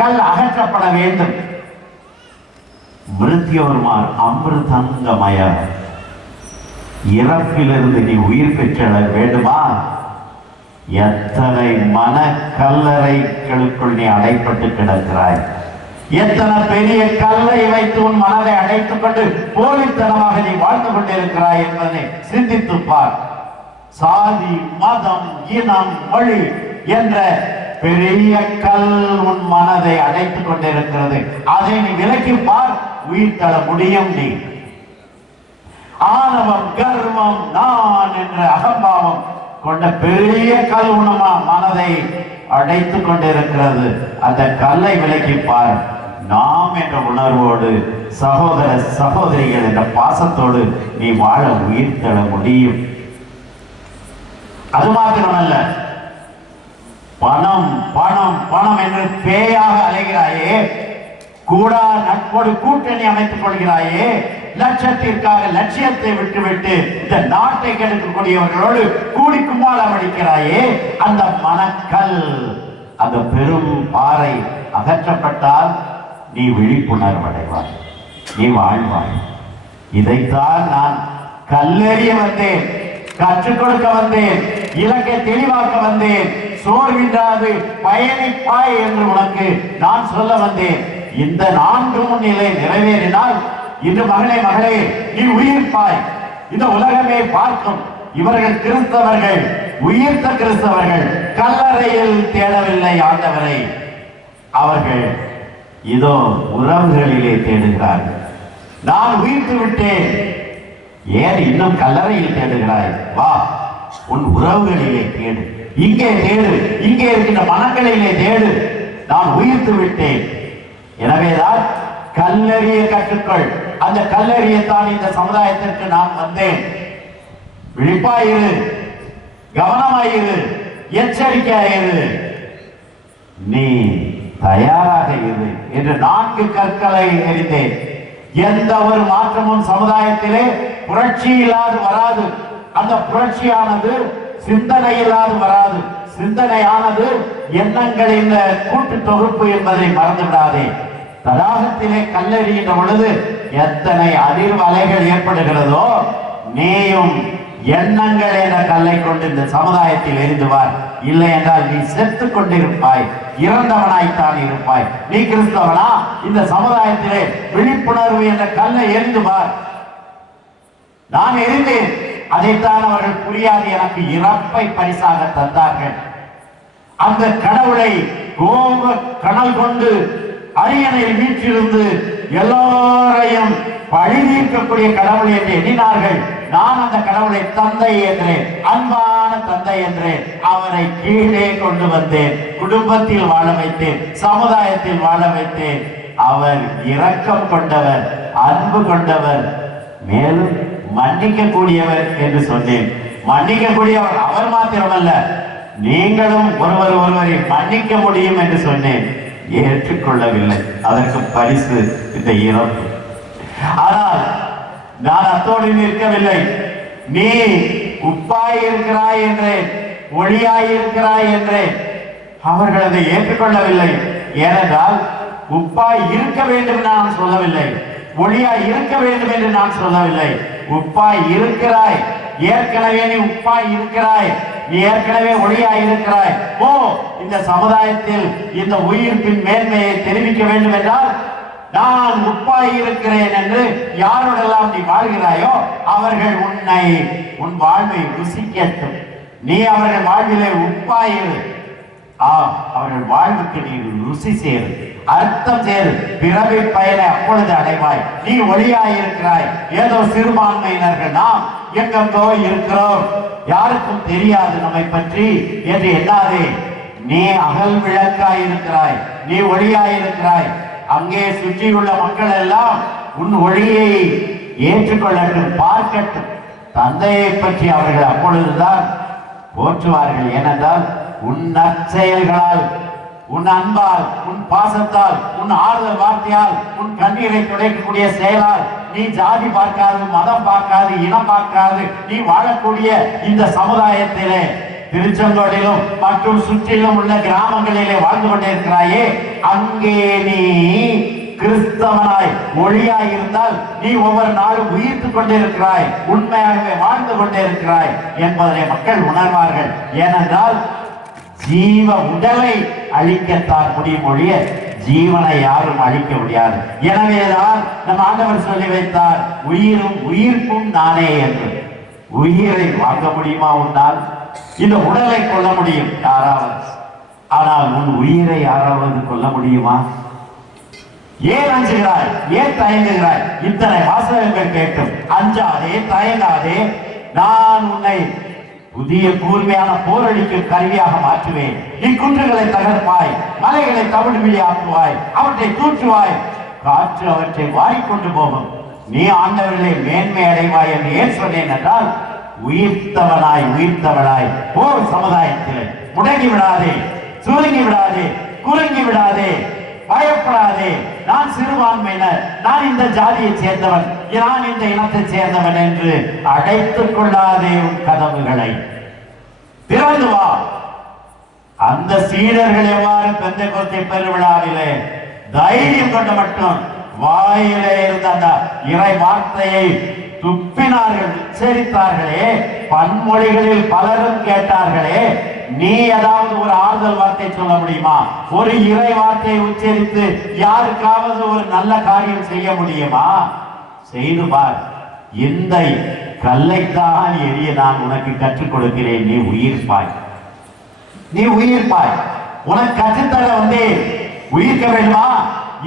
கல் அகற்றப்பட வேண்டும். மிருத்யோர்மார் அமிர்தங்கமய, இறப்பிலிருந்து நீ உயிர் பெற்ற வேண்டுமா? எத்தனை மன கல்லறைகளுக்குள் நீ அடைப்பட்டு கிடக்கிறாய். எத்தனை பெரிய கல்லை வைத்து உன் மனதை அடைத்துக் கொண்டு போலித்தனமாக நீ வாழ்ந்து கொண்டிருக்கிறாய் என்பதை சிந்தித்து பார். சாதி, மதம், இனம், மொழி என்ற பெரிய கல் உன் மனதை அடைத்துக் கொண்டிருக்கிறது. அதை நீ விலக்கி பார், உயிர் தர முடியும். நீ ஆணவம், கர்வம், நான் என்ற அகம்பாவம் கொண்ட பெரிய கல் உணமா மனதை அடைத்துக் கொண்டிருக்கிறது. அந்த கல்லை விலக்கி பார். நாம் என்ற உணர்வோடு, சகோதர சகோதரிகள் என்ற பாசத்தோடு நீ வாழ உயிர் தர முடியும். அது மாத்திரமல்ல, பணம் பணம் பணம் என்று பேயாக அலைகிறாயே, கூடா நட்போடு கூட்டணி அமைத்துக் கொள்கிறாயே, லட்சத்திற்காக லட்சியத்தை விட்டுவிட்டு இந்த நாட்டை கெடுக்கக்கூடியவர்களோடு கூடி கும்மாளம் அடிக்கிறாயே, அந்த மனக்கல், அந்த பெரும் பாறை அகற்றப்பட்டால் நீ விழிப்புணர்வு அடைவாய், நீ வாழ்வாய். இதைத்தான் நான் கல்லெறிய வந்தேன், கற்றுக் கொடுக்க வந்தேன், இலக்கை தெளிவாக்க வந்தேன். சோர்வின்றாது பயணிப்பாய் என்று உனக்கு நான் சொல்ல வந்தேன். இந்த 4 முன்னிலை நிறைவேறினால் இன்று மகளே மகளே நீ உயிர்ப்பாய். இந்த உலகமே பார்க்கும். இவர்கள் கிறிஸ்தவர்கள், உயிர்த்த கிறிஸ்தவர்கள், கல்லறையில் தேடவில்லை ஆண்டவரை. அவர்கள் இதோ உறவுகளிலே தேடுகிறார்கள். நான் உயிர்த்து விட்டேன், ஏன் இன்னும் கல்லறையில் தேடுகிறாய்? வா, உன் உறவுகளிலே தேடு, இங்கே தேடு, இங்கே இருக்கின்ற மனங்களிலே தேடு. நான் உயிர்த்து விட்டேன். எனவேதான் கல்லறிய கற்றுக்கொள். அந்த கல்லறியத்தான் இந்த சமுதாயத்திற்கு நான் வந்தேன். விழிப்பாயிரு, கவனமாயிரு, எச்சரிக்கையாயிரு, நீ தயாராக இரு என்று 4 கற்களை எறிந்தேன். எந்த ஒரு மாற்றமும் சமுதாயத்திலே புரட்சி இல்லாது வராது. அந்த புரட்சியானது சிந்தனை இல்லாது வராது. சிந்தனையானது எண்ணங்களின் கூட்டு தொகுப்பு என்பதை மறந்துவிடாதே. தடாகத்திலே கல்லெறிகின்ற பொழுது எத்தனை அதிர்வலைகள் ஏற்படுகிறதோ, நீயும் எண்ணங்கள் என்ற கல்லை கொண்டு இந்த சமுதாயத்தில் எரிந்துவார். இல்லை என்றால் நீ செத்து கொண்டிருப்பாய், இறந்தவனாய்த்தான் இருப்பாய். நீ கிறிஸ்தவனா? இந்த சமுதாயத்திலே விழிப்புணர்வு என்ற கல்லை எரிந்துவார். நான் எரிந்தேன். அதைத்தான் அவர்கள் புரியாது எனக்கு இறப்பை பரிசாக தந்தார்கள். அந்த கடவுளை கோப கனல் கொண்டு அரியணையில் வீற்றிருந்து எல்லோரையும் பழி தீர்க்கக்கூடிய கடவுள் என்று எண்ணினார்கள். நான் அந்த கடவுளை தந்தை என்றேன், அன்பான தந்தை என்றேன். அவரை கீழே கொண்டு வந்தேன், குடும்பத்தில் வாழ வைத்தேன், சமுதாயத்தில் வாழ வைத்தேன். அவர் இரக்கம் கொண்டவர், அன்பு கொண்டவர், மேலும் மன்னிக்க கூடியவர் என்று சொன்னேன். மன்னிக்க கூடியவர் அவர் மாத்திரமல்ல, நீங்களும் ஒருவரை மன்னிக்க முடியும் என்று சொன்னேன். ஏற்றுக்கொள்ளவில்லை. அதற்கு பரிசு இந்த இறப்பு. ஆனால் நான் அத்தோடு நிற்கவில்லை. நீ உப்பாய் இருக்கிறாய் என்றேன், ஒளியாய் இருக்கிறாய் என்றேன். அவர்கள் அதை ஏற்றுக்கொள்ளவில்லை. ஏனென்றால் உப்பாய் இருக்க வேண்டும் நான் சொல்லவில்லை, ஒளியாய் இருக்க வேண்டும் என்று நான் சொல்லவில்லை. உப்பாய் இருக்கிறாய், ஏற்கனவே நீ உப்பாய் இருக்கிறாய், நீ ஏற்கனவே ஒளியாய் இருக்கிறாய். ஓ, இந்த சமுதாயத்தில் இந்த உயிர்ப்பின் மேன்மையை தெரிவிக்க வேண்டும் என்றால் நான் உப்பாய் இருக்கிறேன் என்று யாரோடெல்லாம் நீ வாழ்கிறாயோ அவர்கள் உன் வாழ்வை ருசிக்கட்டும். நீ அவர்கள் வாழ்விலே உப்பாயிரு. அவர்கள் வாழ்வுக்கு நீ ருசி சேரு, அர்த்தம் சேரு, பிறவி பயனை அப்பொழுது அடைவாய். நீ ஒளியாயிருக்கிறாய். ஏதோ சிறுபான்மையினர்கள் நாம் எங்கெங்கோ இருக்கிறோம், யாருக்கும் தெரியாது நம்மை பற்றி என்று எண்ணாதே. நீ அகல் விளக்காய் இருக்கிறாய், நீ ஒளியாயிருக்கிறாய். அங்கே சுற்றியுள்ள மக்கள் எல்லாம் உன் ஒளியை ஏற்றுக்கொள்ளட்டும், பார்க்கட்டும். தந்தையை பற்றி அவர்கள் அப்பொழுதுதான் போற்றுவார்கள். ஏனென்றால் உன் நற்செயல்களால், உன் அன்பால், உன் பாசத்தால், உன் ஆறுதல் வார்த்தையால், உன் கண்ணீரை துடைக்கக்கூடிய செயலால் நீ ஜாதி பார்க்காது, மதம் பார்க்காது, இனம் பார்க்காது நீ வாழக்கூடிய இந்த சமுதாயத்திலே திருச்செங்கோட்டிலும் மற்றும் சுற்றிலும் உள்ள கிராமங்களிலே வாழ்ந்து கொண்டிருக்கிறாயே, அங்கே நீ கிறிஸ்தவனாய் ஒளியாய் இருந்தால் நீ ஒவ்வொரு நாளும் உயிர்த்து கொண்டிருக்கிறாய், உண்மையாகவே வாழ்ந்து கொண்டிருக்கிறாய் என்பதை மக்கள் உணர்வார்கள். ஏனென்றால் ஜீவ உடலை அழிக்கத்தான் முடியும் ஒழிய ஜீவனை யாரும் அழிக்க முடியாது. எனவேதான் நம் ஆண்டவர் சொல்லி வைத்தார், உயிரும் உயிர்ப்பும் நானே என்று. உயிரை வாங்க முடியுமா உன்னால்? இந்த உடலை கொள்ள முடியும் யாராவது, ஆனால் உன் உயிரை யாராவது கொள்ள முடியுமா? ஏன் அஞ்சுகிறாய்? ஏன் தயங்குகிறாய்? இத்தனை வாசகங்கள் கேட்டும் அஞ்சாதே, தயங்காதே, நான் உன்னை புதிய கூர்மையான போரடிக்கும் கருவியாக மாற்றுவேன். நீ குன்றுகளை தகர்ப்பாய், மலைகளை தவிடுமிழி ஆக்குவாய், அவற்றை தூற்றுவாய், காற்று அவற்றை வாரிக்கொண்டு போகும். நீ ஆண்டவர்களே மேன்மை அடைவாய் என்று ஏன் சொன்னேன் என்றால், உயிர்த்தவனாய் உயிர்த்தவனாய் போர் சமுதாயத்திலே முடங்கி விடாதே, சுருங்கி விடாதே, குறுங்கி விடாதே, பயப்படாதே. நான் சிறுபான்மையினர், நான் இந்த ஜாதியை சேர்ந்தவன், நான் இந்த இனத்தை சேர்ந்தவன் என்று அடைத்துக் கொள்ளாதே. உன் கதவுகளை திறந்து வா. அந்த சீடர்கள் எவ்வாறு பெந்தெகோஸ்தே பெருவிழாவிலே தைரியம் கொண்டு மட்டும் வாயிலே இருந்த அந்த இறை வார்த்தையை துப்பினார்கள், உச்சரித்தார்களே, பன்மொழிகளில் பலரும் கேட்டார்களே, நீ ஏதாவது ஒரு ஆறுதல் வார்த்தை சொல்ல முடியுமா? ஒரு இறை வார்த்தையை உச்சரித்து யாருக்காவது ஒரு நல்ல காரியம் செய்ய முடியுமா? செய்து பார். இந்த கல்லைத்தான் எரிய நான் உனக்கு கற்றுக் கொடுக்கிறேன், நீ உயிர்ப்பாய், நீ உயிர்ப்பாய். உனக்கு கற்றுத்தர வந்து உயிர்க்க வேண்டுமா?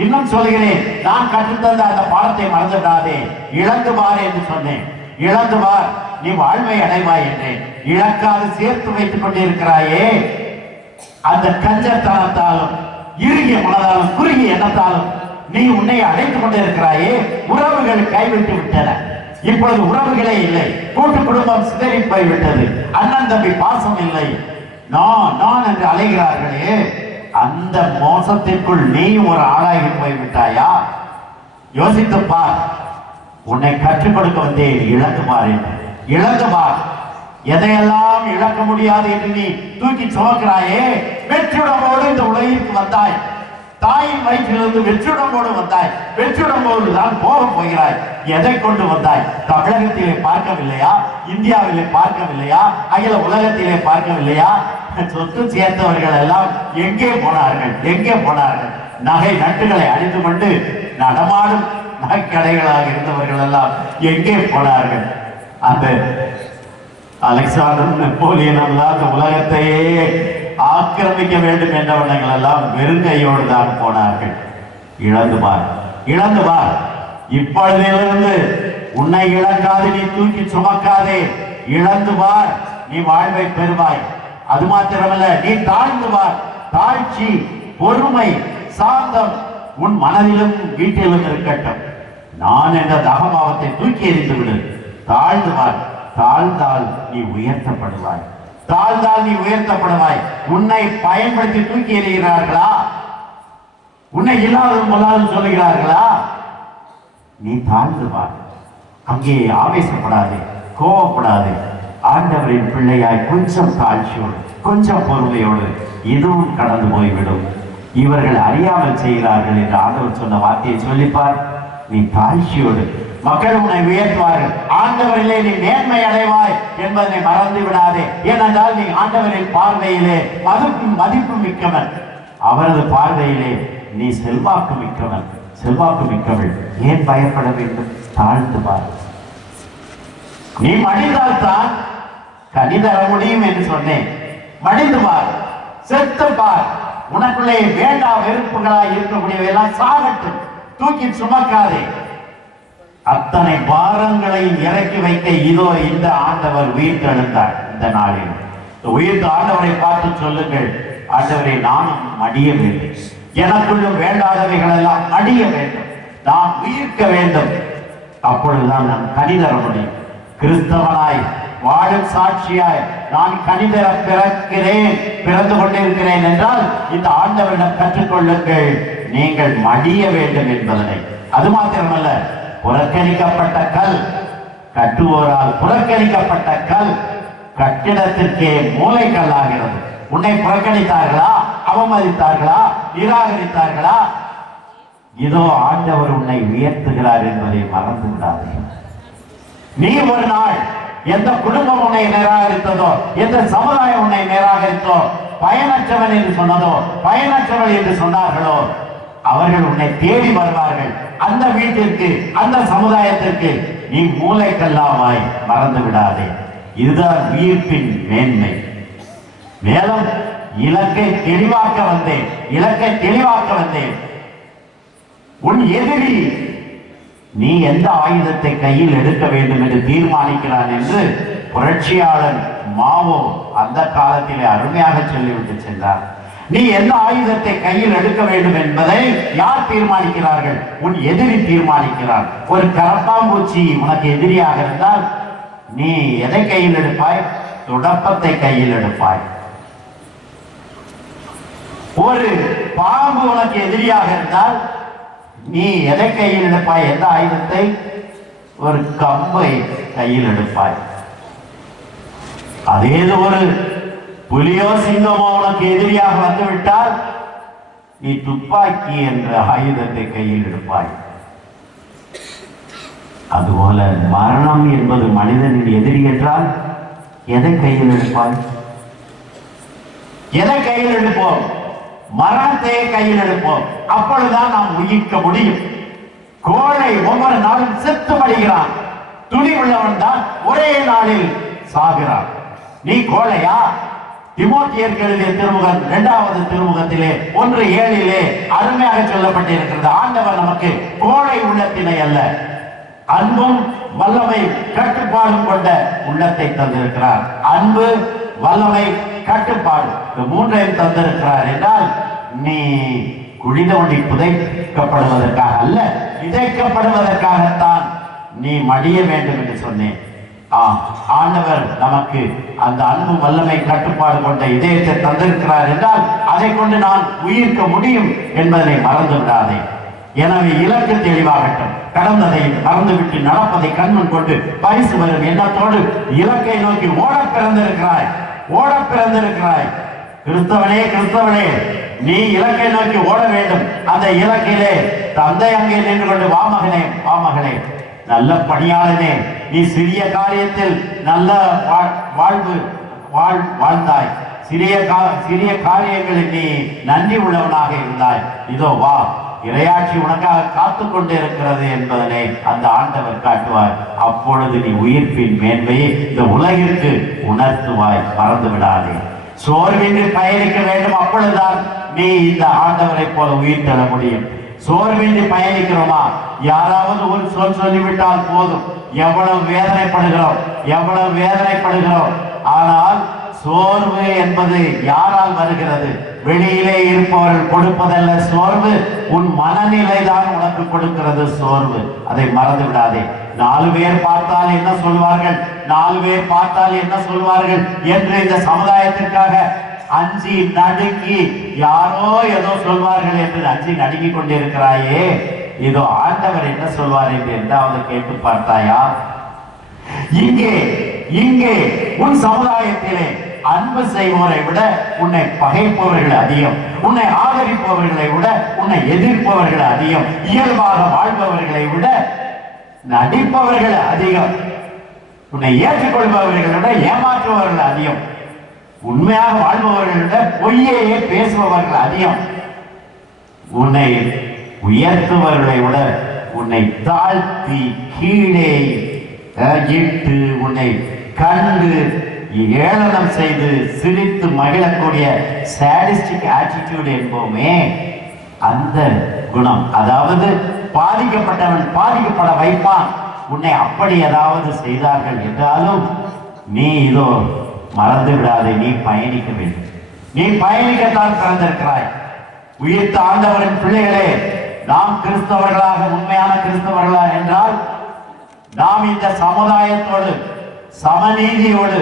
இன்னும் சொல்கிறேன், நான் கற்றுத்தந்த அந்த பாடத்தை மறந்துவிடாதே. இழந்து பார் என்று சொன்னேன், இழந்து பார், நீ வாழ்வை அடைவாய் என்றேன். இழக்காது சேர்த்து வைத்துக் கொண்டிருக்கிறாயே, அந்த கஞ்சத்தனத்தாலும் இறுகிய மனதாலும் குறுகிய எண்ணத்தாலும் நீ உன்னை அடைத்துக் கொண்டிருக்கிறாயே. உறவுகள் கைவிட்டு விட்டன, இப்பொழுது உறவுகளே இல்லை, கூட்டு குடும்பம் சிதறி போய்விட்டது, அண்ணன் தம்பி பாசம் இல்லை, நான் நான் என்று அலைகிறார்களே. அந்த மோசத்திற்குள் நீ ஒரு ஆளாகி போய்விட்டாயா? யோசித்து பார். உன்னை கற்றுக் கொடுக்க வந்தேன், இழந்து பார் என்று. இழந்து பார். எதையெல்லாம் இழக்க முடியாது என்று நீ தூக்கி சுமக்கிறாயே. வெற்றிடமோடு இந்த உலகிற்கு வந்தாய், தாயின் வயிற்றிலிருந்து வெற்றிடமோடு வந்தாய், வெற்றிடமோடு தான் போக போகிறாய். எதை கொண்டு வந்தாய்? தமிழகத்திலே பார்க்கவில்லையா? இந்தியாவிலே பார்க்கவில்லையா? அகில உலகத்திலே பார்க்கவில்லையா? சொத்து சேர்த்தவர்கள் எல்லாம் எங்கே போனார்கள்? எங்கே போனார்கள்? நகை நட்டுகளை அணிந்து கொண்டு நடமாடும் நகைக்கடைகளாக இருந்தவர்கள் எல்லாம் எங்கே போனார்கள்? அந்த அலெக்சாண்டர், நெப்போலியன் எல்லாம் அந்த உலகத்தையே ஆக்கிரமிக்க வேண்டும் என்றவர்கள் எல்லாம் வெறுங்கையோடு தான் போனார்கள். இழந்து பார், இழந்து பார். இப்பொழுதிலிருந்து உன்னை இழக்காது, நீ தூக்கி சுமக்காதே. இழந்து பார், நீ வாழ்வை பெறுவாய். அது மாத்திரமல்ல, நீ தாழ்ந்து பார். தாழ்ச்சி, பொறுமை, சாந்தம் உன் மனதிலும் வீட்டிலும் இருக்கட்டும். நான் என்ற தகமாவத்தை தூக்கி எறிந்து விடு. தாழ்ந்து பார். தாழ்ந்தால் நீ உயர்த்தப்படுவாய், தாழ்ந்தால் நீ உயர்த்தப்படுவாய். உன்னை பயன்படுத்தி தூக்கி எறிகிறார்களா? உன்னை இல்லாத முதலாவது சொல்லுகிறார்களா? நீ தாழ்ந்து பார். அங்கே ஆவேசப்படாதே, கோபப்படாதே. ஆண்டவரின் பிள்ளையாய் கொஞ்சம் தாழ்ச்சியோடு, கொஞ்சம் பொறுமையோடு இதுவும் கடந்து போய்விடும். இவர்கள் அறியாமல் செய்கிறார்கள் என்று ஆண்டவர் சொன்ன வார்த்தையை சொல்லிப்பார். நீ தாழ்ச்சியோடு, மக்கள் உன்னை உயர்த்துவார்கள். ஆண்டவரிலே நீ நேர்மை அடைவாய் என்பதை மறந்து விடாதே. ஏனென்றால் நீ ஆண்டவரின் பார்வையிலே மதிப்பு மிக்கவன், அவரது பார்வையிலே நீ செல்வாக்கு மிக்கவன், செல்வாக்கு மிக்கவள். ஏன் பயப்பட வேண்டும்? தாழ்ந்து பார். நீ மடிந்தால் தான் கனி தர முடியும் என்று சொன்னேன். மடிந்து பார், செத்து பார். உனக்குள்ளே வேண்டா வெறுப்புகளாய் இருக்கக்கூடியவையெல்லாம் சாகட்டும். தூக்கி சுமக்காதே. அத்தனை பாரங்களை இறக்கி வைக்க இதோ இந்த ஆண்டவர் உயிர் தெழுந்தார். இந்த நாளில் உயிர்த்த ஆண்டவரை பார்த்து சொல்லுங்கள், ஆண்டவரை நானும் மடிய வேண்டும், எனக்குள்ளும் வேண்டாதவைகள் எல்லாம் மடிய வேண்டும், நான் உயிர்க்க வேண்டும். அப்பொழுதுதான் நான் கனி தர முடியும். கிறிஸ்தவனாய் வாழும் சாட்சியாய் நான் கனிதர பிறக்கிறேன், பிறந்து கொண்டிருக்கிறேன் என்றால் இந்த ஆண்டவரிடம் கற்றுக்கொள்ளுங்கள், நீங்கள் மடிய வேண்டும் என்பதனை. அது மாத்திரமல்ல, புறக்கணிக்கப்பட்ட கல், கட்டுவோரால் புறக்கணிக்கப்பட்ட கல், கட்டிடத்திற்கே மூளைக்கல்லாகிறது. உன்னை புறக்கணித்தார்களா, அவமதித்தார்களா, நிராகரித்தார்களா? இதோ ஆண்டவர் உன்னை உயர்த்துகிறார் என்பதை மறந்து விடாதே. நீ ஒரு நாள் எந்த குடும்பம் உன்னை நிராகரித்ததோ, எந்த சமுதாயம் உன்னை நிராகரித்தோ, பயனற்றவன் என்று சொன்னதோ, பயனற்றவள் என்று சொன்னார்களோ, அவர்கள் உன்னை தேடி வருவார்கள். அந்த வீட்டிற்கு, அந்த சமுதாயத்திற்கு நீ மூளைக்கல்லாவாய் மறந்து விடாதே. இதுதான் உயிர்ப்பின் மேன்மை. மேலும் இலக்கை தெளிவாக்க வந்தேன், இலக்கை தெளிவாக்க வந்தேன். உன் எதிரி நீ எந்த ஆயுதத்தை கையில் எடுக்க வேண்டும் என்று தீர்மானிக்கிறான் என்று புரட்சியாளன் மாவோ அந்த காலத்திலே அருமையாக சொல்லிவிட்டு சென்றார். நீ எந்த ஆயுதத்தை கையில் எடுக்க வேண்டும் என்பதை யார் தீர்மானிக்கிறார்கள்? உன் எதிரி தீர்மானிக்கிறார். ஒரு கரப்பாம்பூச்சி உனக்கு எதிரியாக இருந்தால் நீ எதை கையில் எடுப்பாய்? துடப்பத்தை கையில் எடுப்பாய். ஒரு பாம்பு உனக்கு எதிரியாக இருந்தால் நீ எதை கையில் எடுப்பாய்? எந்த ஆயுதத்தை? ஒரு கம்பை கையில் எடுப்பாய். அதே ஒரு புலியோ சிங்கமோ உனக்கு எதிரியாக வந்துவிட்டால் நீ துப்பாக்கி என்ற ஆயுதத்தை கையில் எடுப்பாய். அதுபோல மரணம் என்பது மனிதனின் எதிரி என்றால் எதை கையில் எடுப்பாய்? எதை கையில் எடுப்போம்? மரணத்தை கையில் எடுப்போம். அப்பொழுதுதான் நாம் உயிர்க்க முடியும். கோழை ஒவ்வொரு நாளும் செத்து மடிகிறான். துணி உள்ளவன் தான் ஒரே நாளில் சாகிறான். நீ கோழையா? தீமோத்தேயுவுக்கு எழுதிய திருமுகம் 2வது திருமுகத்திலே 1:7 அருமையாக சொல்லப்பட்டிருக்கிறது. ஆண்டவர் நமக்கு கோழை உள்ளத்தினை அல்ல, அன்பும் வல்லமை கட்டுப்பாடும் கொண்ட உள்ளத்தை தந்திருக்கிறார். அன்பு, வல்லமை, கட்டுப்பாடு, இந்த மூன்றையும் தந்திருக்கிறார். என்றால் நீ குழி தோண்டி புதைக்கப்படுவதற்காக அல்ல, விதைக்கப்படுவதற்காகத்தான் நீ மடிய வேண்டும் என்று சொன்னேன். ஆண்டவர் நமக்கு அந்த அன்பு, வல்லமை, கட்டுப்பாடு கொண்ட இதயத்தை தந்திருக்கிறார் என்றால் அதை கொண்டு நான் உயிர்க்க முடியும் என்பதனை மறந்து விடாதே. எனவே இலக்கு தெளிவாகட்டும். கடந்ததை மறந்துவிட்டு நடப்பதை கண்முன் கொண்டு பரிசு வரும் எண்ணத்தோடு இலக்கை நோக்கி ஓட பிறந்திருக்கிறாய், ஓட பிறந்திருக்கிறாய். கிறிஸ்தவனே, கிறிஸ்தவனே, நீ இலக்கை நோக்கி ஓட வேண்டும். அந்த இலக்கிலே தந்தை அங்கே நின்று கொண்டு வா மகனே, வா மகளே, நல்ல பணியாளனே, நீ சிறிய காரியத்தில் நல்ல வாழ்ந்தாய், சிறிய காரியங்களில் நீ நன்றி உள்ளவனாக இருந்தாய். இதோ வா, இறையாட்சி உனக்காக காத்து கொண்டு இருக்கிறது என்பதனை அந்த ஆண்டவர் காட்டுவார். அப்பொழுது நீ உயிர்ப்பின் மேன்மையை இந்த உலகிற்கு உணர்த்துவாய். மறந்து விடாதே. சோர்வின்றி பயணிக்க வேண்டும். அப்பொழுதுதான் நீ இந்த ஆண்டவரை போல உயிர் தர முடியும். சோர்வின்றி பயணிக்கிறோமா? யாராவது ஒரு சொல் சொல்லிவிட்டால் போதும், எவ்வளவு வேதனைப்படுகிறோம், எவ்வளவு வேதனைப்படுகிறோம். ஆனால் சோர்வு என்பது யாரால் வருகிறது? வெளியிலே இருப்பவர்கள் கொடுப்பதல்ல சோர்வு, உன் மனநிலை தான் உனக்கு கொடுக்கிறது சோர்வு. அதை மறந்து விடாதே. 4 பேர் பார்த்தால் என்ன சொல்வார்கள், 4 பேர் பார்த்தால் என்ன சொல்வார்கள் என்று இந்த சமுதாயத்திற்காக அஞ்சி நடுங்கி யாரோ ஏதோ சொல்வார்கள் என்று அஞ்சி நடுங்கி கொண்டிருக்கிறாயே, இதோ ஆண்டவர் என்ன சொல்வார் என்று எந்தாவது கேட்டு பார்த்தாயா? இங்கே இங்கே உன் சமுதாயத்திலே அன்பு செய்வோரை விட உன்னை பகைப்பவர்கள் அதிகம், உன்னை ஆதரிப்பவர்களை விட உன்னை எதிர்ப்பவர்கள் அதிகம், இயல்பாக வாழ்பவர்களை விட நடிப்பவர்கள் அதிகம், உன்னை ஏற்றுக்கொள்பவர்களை விட ஏமாற்றுபவர்கள் அதிகம், உண்மையாக வாழ்பவர்களை விட பொய்யையே பேசுபவர்கள் அதிகம், உன்னை உயர்த்துபவர்களை விட உன்னை தாழ்த்தி கீழே இட்டு உன்னை கண்டு ஏளனம் செய்து சிரித்து மகிழக்கூடிய சாடிஸ்டிக் ஆட்டிடியூட் என்போமே, அந்த குணம். அதாவது பாதிக்கப்பட்டவன் பாதிக்கப்பட வைப்பான். உன்னை அப்படி ஏதாவது செய்தார்கள் என்றாலும் நீ இதோ மறந்து விடாதே. நீ பயணிக்க வேண்டும். நீ பயணிக்கத்தான் பிறந்திருக்கிறாய். உயிர்த்த ஆண்டவரின் பிள்ளைகளே, நாம் கிறிஸ்தவர்களாக, உண்மையான கிறிஸ்தவர்களா என்றால் நாம் இந்த சமுதாயத்தோடு சமநீதியோடு,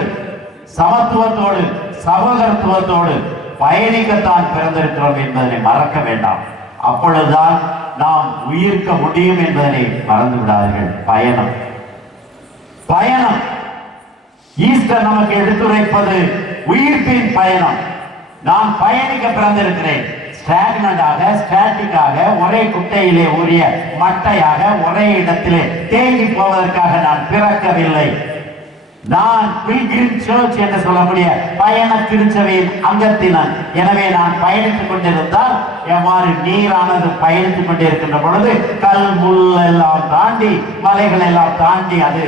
சமத்துவத்தோடு, சகோதரத்துவத்தோடு பயணிக்கத்தான் பிறந்திருக்கிறோம் என்பதனை மறக்க வேண்டாம். அப்பொழுதுதான் நாம் உயிர்க்க முடியும் என்பதனை மறந்து விடாதீர்கள். பயணம் பயணம் ஈஸ்டர் நமக்கு எடுத்துரைப்பது உயிர்ப்பின் பயணம். நான் பயணிக்க பிறந்திருக்கிறேன். ஸ்டாட்டிக்காக ஒரே குட்டையிலே உரிய மட்டையாக ஒரே இடத்திலே தேங்கி போவதற்காக நான் பிறக்கவில்லை. நான் பில்கிரிம் சர்ச் என்று சொல்லக்கூடிய பயண திருச்சபையின் அங்கத்தினன். எனவே நான் பயணித்துக் கொண்டிருந்தால் எவ்வாறு நீரானது பயணித்துக் கொண்டிருக்கின்ற பொழுது கல் முள் எல்லாம் தாண்டி மலைகள் எல்லாம் தாண்டி அது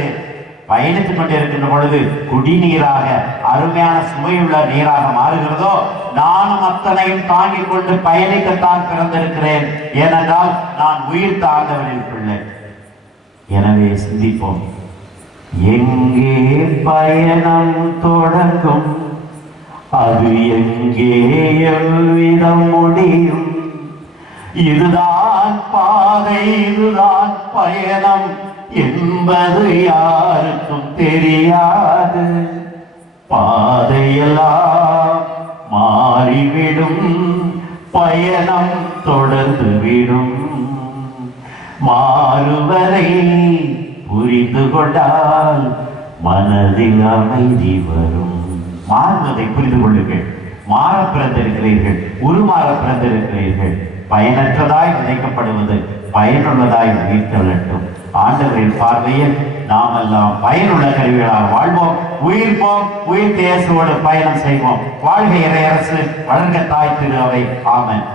பயணித்துக் கொண்டிருக்கின்ற பொழுது குடிநீராக அருமையான சுவையுள்ள நீராக மாறுகிறதோ, நானும் அத்தனையும் தாங்கிக் கொண்டு பயணிக்கத்தான் பிறந்திருக்கிறேன். ஏனென்றால் நான் உயிர் தாழ்ந்தவரின் பிள்ளை. எனவே சிந்திப்போம், எங்கே பயணம் தொடங்கும், அது எங்கே எவ்விதம் முடியும். இதுதான் பாதை, இதுதான் பயணம் என்பது யாருக்கும் தெரியாது. பாதையெல்லாம் மாறிவிடும், பயணம் தொடர்ந்து விடும். மாறுவரை புரிந்து கொண்டால் மனதில் அமைதி வரும். மாறுவதை புரிந்து கொள்ளுங்கள். மாற பிறந்திருக்கிறீர்கள், உருமாற பிறந்திருக்கிறீர்கள். பயனற்றதாய் விதைக்கப்படுவது பயனுள்ளதாய் உயிர்த்தெழட்டும். ஆண்டவரின் பார்வையில் நாம் எல்லாம் பயனுள்ள கருவிகளாக வாழ்வோம், உயிர்ப்போம், உயிர் இயேசுவோடு பயணம் செய்வோம். வாழ்க இறை அரசு, வளர்க தாய் திரு அவை. ஆமென்.